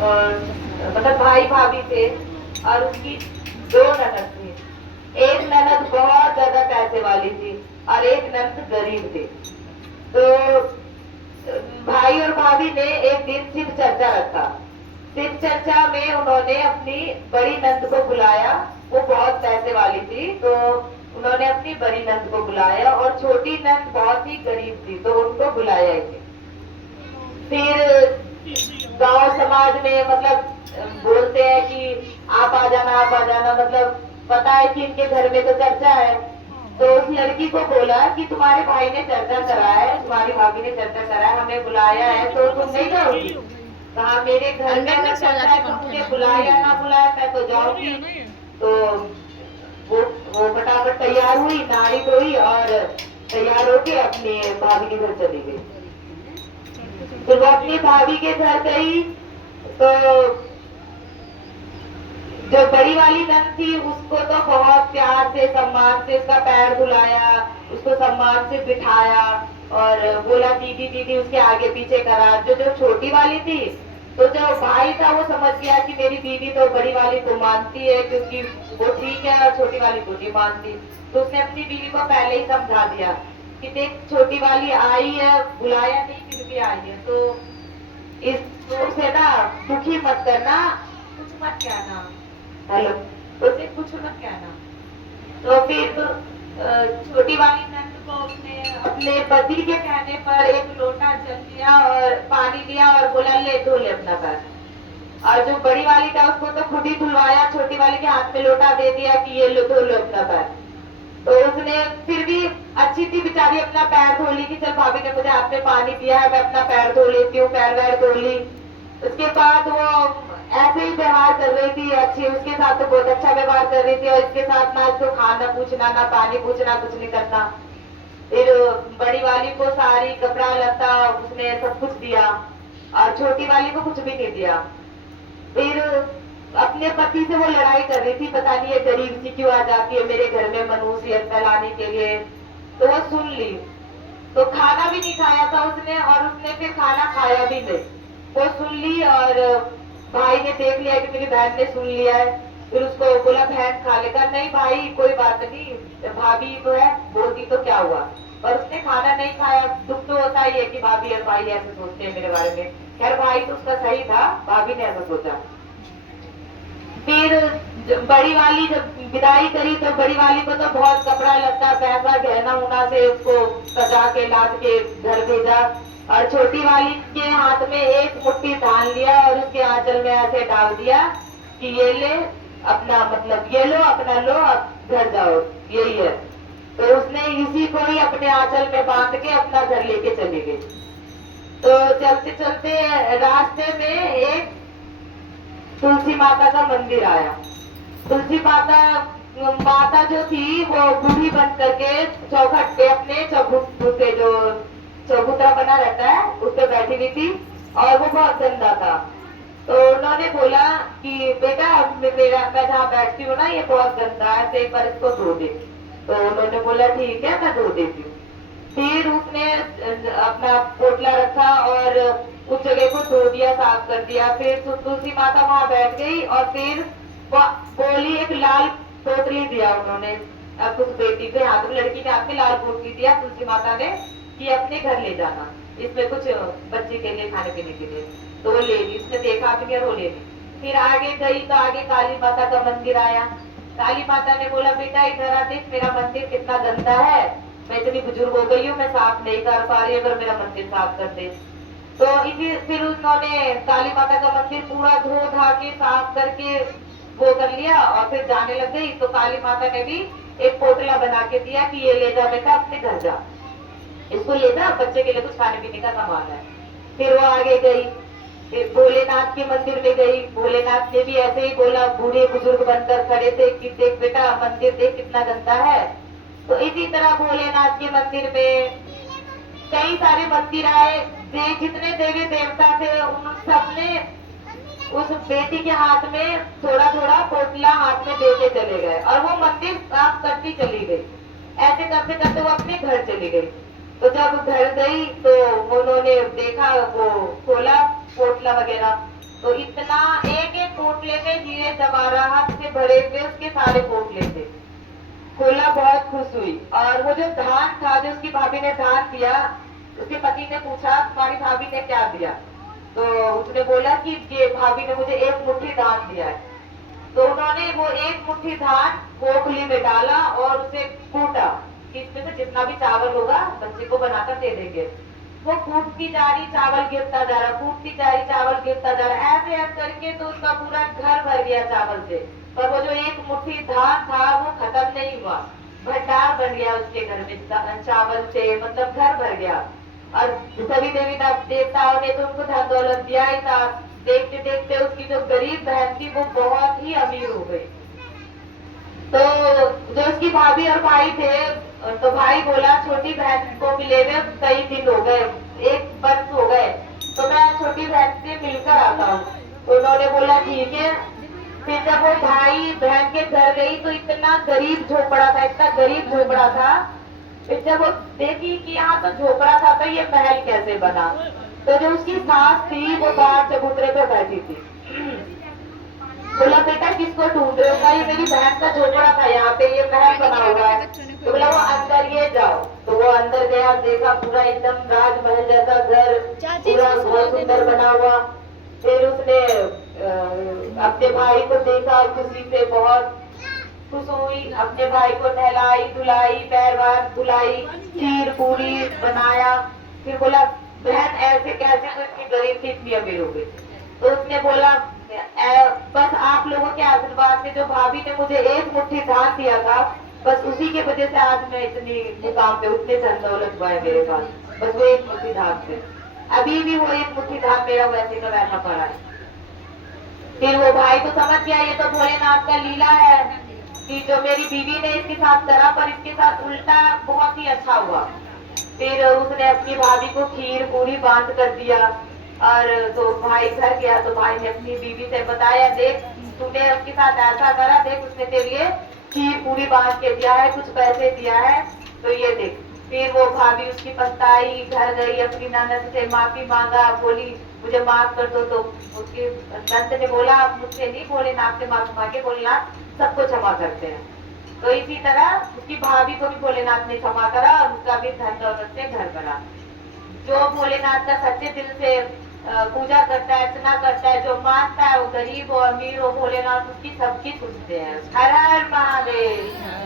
और मतलब भाई भाभी थे और उसकी दो ननद थी। एक ननद बहुत ज्यादा पैसे वाली थी और एक ननद गरीब थी। तो भाई और भाभी ने एक दिन शिव चर्चा रखा। शिव चर्चा में उन्होंने अपनी बड़ी नंद को बुलाया। वो बहुत पैसे वाली थी, तो उन्होंने अपनी बड़ी नंद को बुलाया और छोटी नंद बहुत ही गरीब थी, तो उनको बुलाया ही नहीं। फिर गांव समाज में मतलब बोलते हैं कि आप आ जाना, आप आ जाना, मतलब पता है कि इनके घर में तो चर्चा है। तो उस लड़की को बोला कि तुम्हारे भाई ने चर्चा करा है, तुम्हारी भाभी ने चर्चा करा है, हमें बुलाया है, तो तुम नहीं जाओगी? कहा मेरे घर में अगर चर्चा है तो मुझे बुलाया ना बुलाया मैं तो जाऊंगी। तो वो फटाफट तैयार हुई, नहाई धोई और तैयार होके अपने भाभी के घर चली गई। जब वो अपनी भाभी के घर गई तो जो बड़ी वाली नंद थी उसको तो बहुत प्यार से सम्मान से उसका पैर धुलाया, उसको सम्मान से बिठाया और बोला दीदी दीदी, उसके आगे पीछे करा। जो छोटी वाली थी, तो जो भाई था वो समझ गया कि मेरी दीदी तो बड़ी वाली को मानती है क्योंकि वो ठीक है और छोटी वाली को नहीं मानती। तो उसने अपनी बीवी को पहले ही समझा दिया कि देख छोटी वाली आई है, बुलाया नहीं फिर भी आई है, तो इस से ना दुखी मत करना, कुछ मत कहना। हेलो, तो उसे कुछ मत कहना। तो फिर छोटी वाली नंद को उसने अपने पति के कहने पर एक लोटा जल दिया और पानी दिया और बोला ले धो ले अपना पैर। और जो बड़ी वाली था उसको तो खुद ही धुलवाया, छोटी वाली के हाथ में लोटा दे दिया कि ये लो धो लो अपना पैर। तो उसने फिर भी अच्छी थी बेचारी, अपना पैर धो ली कि चल भाभी ने मुझे हाथ में पानी दिया है, मैं अपना पैर धो लेती हूँ, पैर वैर धो ली। उसके बाद वो ऐसे ही व्यवहार कर रही थी अच्छी, उसके साथ तो बहुत अच्छा व्यवहार कर रही थी और इसके साथ ना इसको खाना पूछना ना पानी पूछना, कुछ नहीं करना। फिर बड़ी वाली को सारी कपड़ा लता उसने सब कुछ दिया और छोटी वाली को कुछ भी नहीं दिया। फिर अपने पति से वो लड़ाई कर रही थी, पता नहीं ये गरीब सी क्यों आ जाती है मेरे घर में मनुष्यत फैलाने के लिए। तो वो सुन ली, तो खाना भी नहीं खाया था उसने और उसने फिर खाना खाया भी नहीं। वो सुन ली और भाई ने देख लिया कि मेरी बहन ने सुन लिया है, फिर उसको बोला बहन खा लेगा। नहीं भाई कोई बात नहीं, भाभी तो है, बोलती तो क्या हुआ। और उसने खाना नहीं खाया। दुख तो होता ही है कि भाभी और भाई ऐसे सोचते हैं मेरे बारे में। खैर भाई तो उसका सही था, भाभी ने ऐसा सोचा। फिर बड़ी वाली जब विदाई करी तो बड़ी वाली को तो बहुत कपड़ा लत्ता पैसा गहना उना से उसको सजा के लाद के घर भेजा और छोटी वाली के हाथ में एक मुट्ठी धान लिया और उसके आंचल में ऐसे डाल दिया कि ये ले अपना, मतलब ये लो अपना लो, अब घर जाओ, यही है। तो उसने इसी को ही अपने आंचल में बांध के अपना घर लेके चली गई। तो चलते चलते रास्ते में एक तुलसी माता का मंदिर आया। तुलसी माता जो थी वो बूढ़ी बन करके चौखट पे अपने चौबूते जो चौबूतरा बना रहता है उस पे बैठी हुई थी और वो बहुत गंदा था। तो उन्होंने बोला कि बेटा मैं जहाँ बैठती हूँ ना ये बहुत गंदा है, तो एक बार इसको धो दे। तो उन्होंने बोला ठीक है मैं धो देती हूँ। फिर उसने अपना पोटला रखा और उस जगह को धो दिया, साफ कर दिया। फिर तुलसी माता वहां बैठ गई और फिर बोली, एक लाल पोटली दिया उन्होंने उस बेटी के हाथ में, लड़की के हाथ में लाल पोटली दिया तुलसी माता ने कि अपने घर ले जाना, इसमें कुछ बच्चे के लिए खाने पीने के लिए। तो वो ले ली, उसने देखा भी और वो ले ली। फिर आगे गई तो आगे काली माता का मंदिर आया। काली माता ने बोला बेटा इधर आ देख, मेरा मंदिर कितना गंदा है, मैं इतनी बुजुर्ग हो गई हूँ, मैं साफ नहीं कर पा रही, अगर मेरा मंदिर साफ कर दे। तो इसी फिर उन्होंने काली माता का मंदिर पूरा धो धा के साफ करके वो कर लिया और फिर जाने लग गई। तो काली माता ने भी एक पोटला बना के दिया कि ये ले जा बेटा अपने घर जा, इसको ले जा, बच्चे के लिए कुछ खाने पीने का सामान है। फिर वो आगे गई, फिर भोलेनाथ के मंदिर में गई। भोलेनाथ ने भी ऐसे ही बोला, बूढ़े बुजुर्ग बनकर खड़े थे कि देख बेटा मंदिर देख कितना गंदा है। तो इसी तरह भोलेनाथ के मंदिर में कई सारे मंदिर आए, जितने देवी देवता थे उन सब ने उस बेटी के हाथ में थोड़ा थोड़ा पोटला हाथ में देके चले गए और वो मंदिर साफ करती चली गई। ऐसे करते करते वो अपने घर चली गई। तो जब घर गई तो उन्होंने देखा, वो खोला पोटला वगैरह, तो इतना एक एक पोटले में हीरे जवाहरात से भरे हुए उसके सारे पोटले थे। खोला, बहुत खुश हुई। और वो जो धान था, जो उसकी भाभी ने धान दिया, उसके पति ने पूछा तुम्हारी भाभी ने क्या दिया? तो उसने बोला कि ये भाभी ने मुझे एक मुट्ठी धान दिया है। तो उन्होंने वो एक मुट्ठी धान पोखली में डाला और उसे कूटा कि इसमें से जितना भी चावल होगा बच्चे को बनाकर दे देंगे। वो कूटती जा रही, चावल गिरता जा रहा, कूटती जा रही, चावल गिरता जा रहा, ऐसे ऐसे करके तो उसका पूरा घर भर गया चावल से। पर वो जो एक मुट्ठी धान था वो खत्म नहीं हुआ, भंडार बन गया उसके घर में चावल से, मतलब घर भर गया। और सभी देवी देवताओं ने तो उनको धन दौलत दिया ही था। देखते देखते उसकी जो गरीब बहन थी वो बहुत ही अमीर हो गई। तो जो उसकी भाभी और भाई थे, तो भाई बोला छोटी बहन को मिले हुए कई दिन हो गए, एक वर्ष हो गए, तो मैं छोटी बहन से मिलकर आता हूँ। तो उन्होंने बोला ठीक है। फिर जब वो भाई बहन के घर गई तो इतना गरीब झोपड़ा था, इतना गरीब झोपड़ा था। फिर जब वो देखी कि यहाँ तो झोपड़ा था तो ये महल कैसे बना, तो जो उसकी सास थी वो बाहर चबूतरे पे बैठी थी। बोला बेटा किसको ढूंढ रहे हो? ये मेरी बहन का झोपड़ा था, यहाँ पे ये महल बना हुआ है। तो बोला वो अंदर ये जाओ। तो वो अंदर गया, देखा पूरा एकदम राजमहल जैसा घर, पूरा बहुत सुंदर बना हुआ। फिर उसने अपने भाई को देखा, खुशी से बहुत खुश हुई, अपने भाई को नहलाई धुलाई, पैर वार धुलाई, खीर पूरी बनाया। फिर बोला बहन ऐसे कैसे तो इतनी गरीब थी, इतनी अमीर हो गई? तो उसने बोला बस आप लोगों के आशीर्वाद से, जो भाभी ने मुझे एक मुट्ठी धान दिया था, बस उसी के वजह से आज मैं इतनी मुकाम पे, उतने धन दौलत हुआ है मेरे पास, बस वो एक मुट्ठी धान से। अभी भी वो एक मुट्ठी धान मेरा वैसे का वैसा पड़ा है। फिर वो भाई तो समझ गया ये तो भोलेनाथ का लीला है कि जो मेरी बीवी ने इसके साथ करा, पर इसके साथ उल्टा बहुत ही अच्छा हुआ। फिर उसने अपनी भाभी को खीर पूरी बांध कर दिया। और तो भाई घर गया तो भाई ने अपनी बीवी से बताया, देख तूने उसके साथ ऐसा करा, देख उसने तेरे लिए खीर पूरी बांध के दिया है, कुछ पैसे दिया है, तो ये देख। फिर वो भाभी उसकी पछताई, घर गई, अपनी ननद से माफी मांगा, बोली मुझे माफ कर दो। तो उसकी नंद ने बोला आप मुझसे नहीं, भोलेनाथ से माफी मांगे, भोलेनाथ सबको क्षमा करते हैं। तो इसी तरह उसकी भाभी को भी भोलेनाथ ने क्षमा करा और उसका भी धन दौलत से घर बना। जो भोलेनाथ का सच्चे दिल से पूजा करता है, अर्चना करता है, जो मानता है, वो गरीब हो अमीर हो, भोलेनाथ उसकी सबकी सुनते हैं। हर हर महादेव।